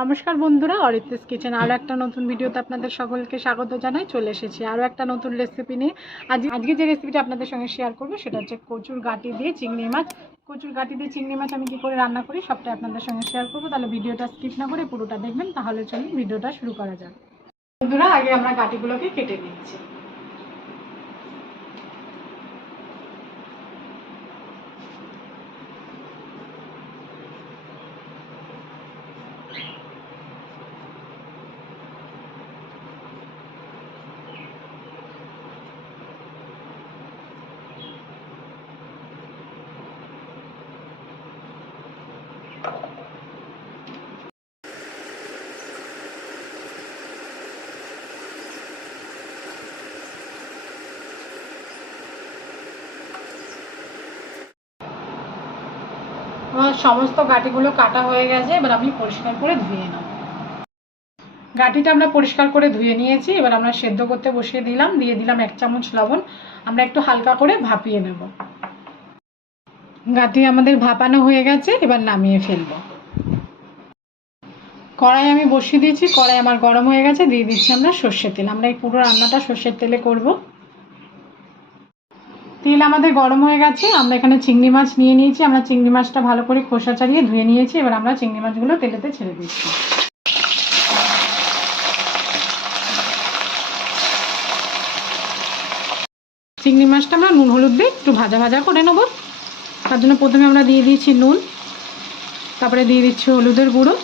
নমস্কার বন্ধুরা, অরিত্রিস কিচেন আরও একটা নতুন ভিডিওতে আপনাদের সকলকে স্বাগত জানাই। চলে এসেছি আরও একটা নতুন রেসিপি নিয়ে। আজকে যে রেসিপিটা আপনাদের সঙ্গে শেয়ার করবো সেটা হচ্ছে কচুর গাঁটি দিয়ে চিংড়ি মাছ। কচুর গাঁটি দিয়ে চিংড়ি মাছ আমি কী করে রান্না করি সবটাই আপনাদের সঙ্গে শেয়ার করবো। তাহলে ভিডিওটা স্কিপ না করে পুরোটা দেখবেন। তাহলে চলুন ভিডিওটা শুরু করা যাক। বন্ধুরা, আগে আমরা গাঁটিগুলোকে কেটে নিচ্ছি। আমার সমস্ত গাঁটিগুলো কাটা হয়ে গেছে, এবার আমি পরিষ্কার করে ধুয়ে নেব। গাঁটিটা আমরা পরিষ্কার করে ধুয়ে নিয়েছি। এবার আমরা সেদ্ধ করতে বসিয়ে দিলাম, দিয়ে দিলাম 1 চামচ লবণ। আমরা একটু হালকা করে ভাপিয়ে নেব। গাঁটি আমাদের ভাপানো হয়ে গেছে, এবার নামিয়ে ফেলবো। কড়াই আমি বসিয়ে দিয়েছি, কড়াই আমার গরম হয়ে গেছে। দিয়ে দিচ্ছি আমরা সর্ষের তেল। আমরা এই পুরো রান্নাটা সর্ষের তেলে করব। তেল আমাদের গরম হয়ে গেছে। আমরা এখানে চিংড়ি মাছ নিয়ে নিয়েছি। আমরা চিংড়ি মাছটা ভালো করে খোসা ছাড়িয়ে ধুয়ে নিয়েছি। এবার আমরা চিংড়ি মাছগুলো তেলেতে ছেড়ে দিচ্ছি। চিংড়ি মাছটা আমরা নুন হলুদ দিয়ে একটু ভাজা ভাজা করে নেব। তার জন্য প্রথমে আমরা দিয়ে দিয়েছি নুন, তারপরে দিয়ে দিচ্ছি হলুদের গুঁড়ো।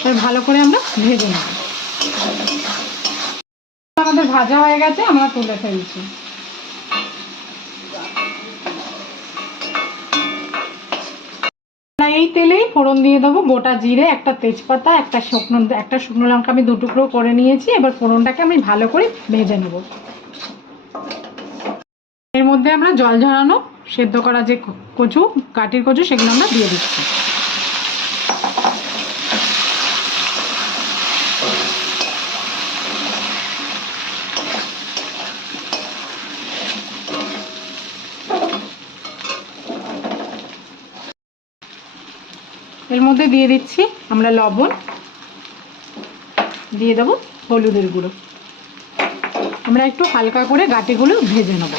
এবার ভালো করে আমরা ভেজে নেব। আমাদের ভাজা হয়ে গেছে, আমরা তুলে ফেলছি। এই তেলেই ফোড়ন দিয়ে দেবো গোটা জিরে, একটা তেজপাতা, একটা শুকনো লঙ্কা আমি 2 টুকরো করে নিয়েছি। এবার ফোড়নটাকে আমি ভালো করে ভেজে নেব। এর মধ্যে আমরা জল ঝরানো সেদ্ধ করা যে গাঁটির কচু সেগুলো আমরা দিয়ে দিচ্ছি। এর মধ্যে দিয়ে দিচ্ছি আমরা লবণ, দিয়ে দেবো হলুদের গুঁড়ো। আমরা একটু হালকা করে গাঁটিগুলো ভেজে নেব।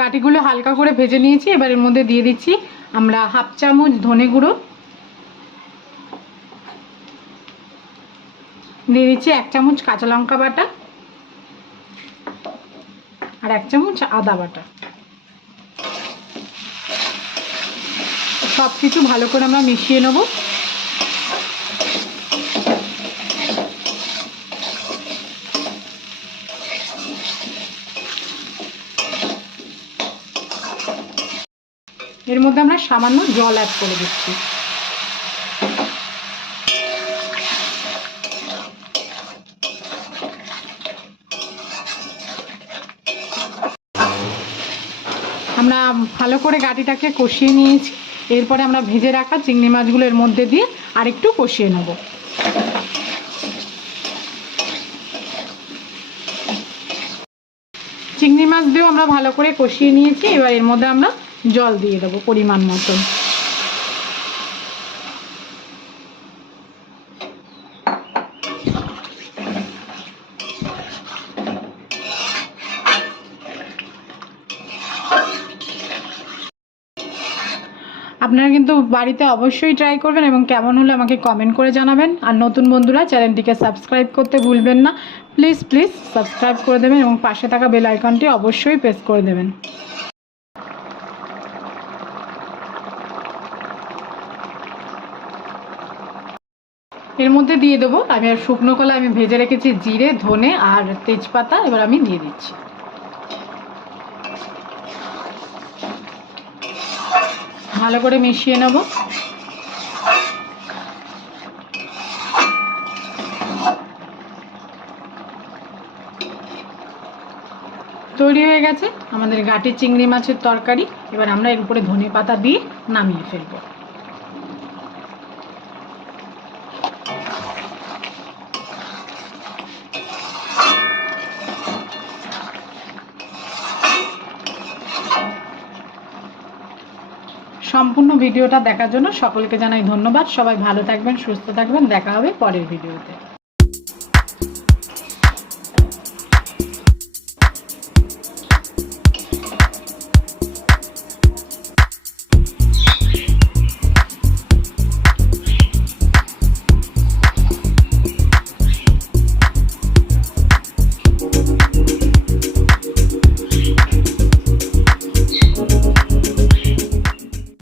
গাঁটিগুলো হালকা করে ভেজে নিয়েছি। এবার এর মধ্যে দিয়ে দিচ্ছি আমরা 1/2 চামচ ধনে গুঁড়ো, দিয়ে দিচ্ছি 1 চামচ কাঁচা লঙ্কা বাটা আর 1 চামচ আদা বাটা। সব কিছু ভালো করে আমরা মিশিয়ে নেব। এর মধ্যে আমরা সামান্য জল অ্যাড করে দিচ্ছি। আমরা ভালো করে গাঁটিটাকে কষিয়ে নিয়েছি। এরপরে আমরা ভেজে রাখা চিংড়ি মাছগুলো এর মধ্যে দিয়ে আরেকটু কষিয়ে নেব। চিংড়ি মাছ দিয়েও আমরা ভালো করে কষিয়ে নিয়েছি। এবার এর মধ্যে আমরা জল দিয়ে দেবো পরিমাণ মতো। আপনারা কিন্তু বাড়িতে অবশ্যই ট্রাই করবেন এবং কেমন হলো আমাকে কমেন্ট করে জানাবেন। আর নতুন বন্ধুরা চ্যানেলটিকে সাবস্ক্রাইব করতে ভুলবেন না। প্লিজ সাবস্ক্রাইব করে দেবেন এবং পাশে থাকা বেল আইকনটি অবশ্যই প্রেস করে দেবেন। এর মধ্যে দিয়ে দেবো আমি আর শুকনো কলা আমি ভেজে রেখেছি জিরে, ধনে আর তেজপাতা। এবার আমি দিয়ে দিচ্ছি। ভালো করে মিশিয়ে নেব। তৈরি হয়ে গেছে আমাদের গাঁটি চিংড়ি মাছের তরকারি। এবার আমরা এর উপরে ধনে পাতা দিয়ে নামিয়ে ফেলবো। সম্পূর্ণ ভিডিওটা দেখার জন্য সকলকে জানাই ধন্যবাদ। সবাই ভালো থাকবেন, সুস্থ থাকবেন, দেখা হবে পরের ভিডিওতে।